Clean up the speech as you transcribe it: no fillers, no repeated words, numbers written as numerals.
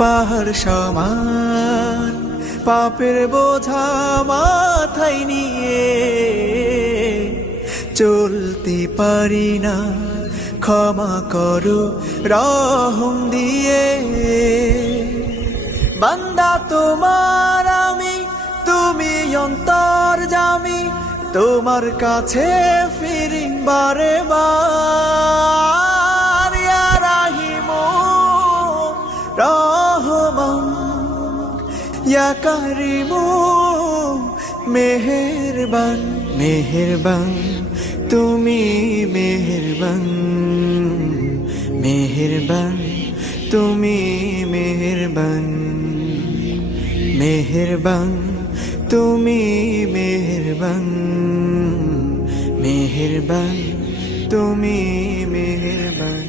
পাহাড় সমান পাপের বোঝা মাথায় নিয়ে চলতে পারি না, ক্ষমা করো রহম দিয়ে। বান্দা তোমার আমি, তুমি অন্তর্যামী, তোমার কাছে ফিরি বারে বার। ইয়া রাহিমু রহমান, ইয়া কারিমু মেহেরবান, মেহেরবান তুমি মেহেরবান, মেহেরবান তুমি মেহেরবান, মেহেরবান তুমি মেহেরবান, মেহেরবান তুমি মেহেরবান।